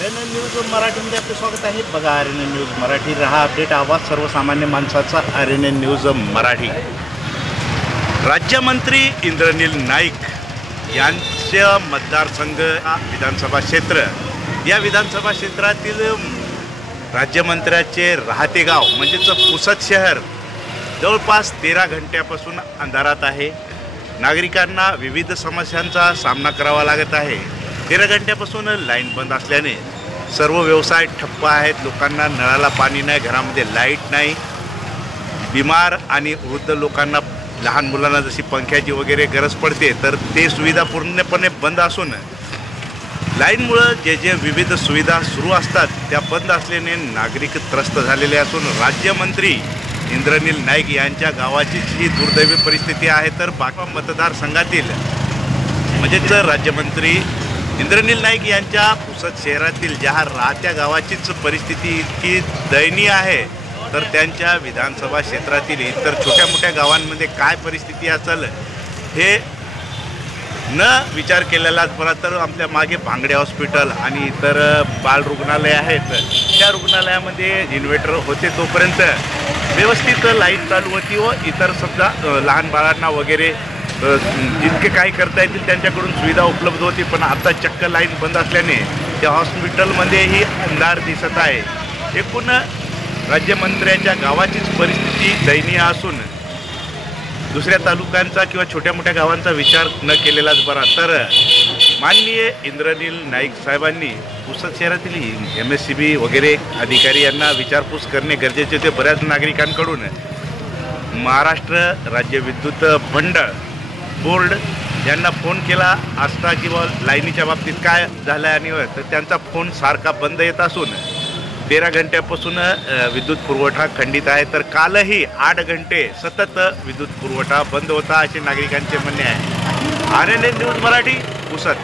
Aryan news मराठीमध्ये आपले स्वागत आहे। बघा आर्यन न्यूज मराठी, रहा अपडेट, आवाज सर्वसामान्य माणसाचा। आर्यन न्यूज मराठी। राज्यमंत्री इंद्रनील नाईक यांच्या मतदारसंघ विधानसभा क्षेत्र, या विधानसभा क्षेत्रातील राज्यमंत्र्याचे राहते गाव म्हणजेच पुसद शहर जवळपास 13 घंट्यापासून अंधारात आहे। नागरिकांना विविध समस्यांचा सामना करावा लागत आहे। 13 घंट्यापासून लाईन बंद असल्याने सर्व व्यवसाय ठप्प आहेत। लोकांना नळाला पाणी नाही, घरामध्ये लाईट नाही। बिमार आणि वृद्ध लोकांना, लहान मुलांना जशी पंख्याची वगैरे गरज पडते तर ते सुविधा पूर्णपणे बंद असून लाईनमुळे जे विविध सुविधा सुरू असतात त्या बंद असल्याने नागरिक त्रस्त झालेले असून राज्यमंत्री इंद्रनील नाईक यांच्या गावाचीच ही दुर्दैवी परिस्थिती आहे। तर बाका मतदारसंघातील म्हणजेच राज्यमंत्री इंद्रनील नाईक यांच्या पुसद शहरातील ज्या राहत्या गावाचीच परिस्थिती इतकी दयनीय आहे, तर त्यांच्या विधानसभा क्षेत्रातील इतर छोट्या मोठ्या गावांमध्ये काय परिस्थिती असेल हे न विचार केलेलाच बरा। तर आपल्या मागे भांगडे हॉस्पिटल आणि इतर बाल रुग्णालय आहेत, त्या रुग्णालयामध्ये इन्व्हर्टर होते तोपर्यंत व्यवस्थित लाईट चालू होती व इतर समजा लहान बाळांना वगैरे जितके काही करता येतील त्यांच्याकडून सुविधा उपलब्ध होती। पण आता चक्क लाईन बंद असल्याने त्या हॉस्पिटलमध्येही अंधार दिसत आहे। एकूण राज्यमंत्र्याच्या गावाचीच परिस्थिती दयनीय असून दुसऱ्या तालुक्यांचा किंवा छोट्या मोठ्या गावांचा विचार न केलेलाच बरा। तर माननीय इंद्रनील नाईक साहेबांनी पुसद शहरातील MSCB वगैरे अधिकारी यांना विचारपूस करणे गरजेचे होते। बऱ्याच नागरिकांकडून महाराष्ट्र राज्य विद्युत मंडळ बोर्ड यांना फोन केला असता किंवा लाईनीच्या बाबतीत काय झालं आणि तर त्यांचा फोन सारखा बंद येत असून 13 घंट्यापासून विद्युत पुरवठा खंडित आहे। तर कालही 8 घंटे सतत विद्युत पुरवठा बंद होता असे नागरिकांचे म्हणणे आहे। आर्यन न्यूज मराठी, पुसद।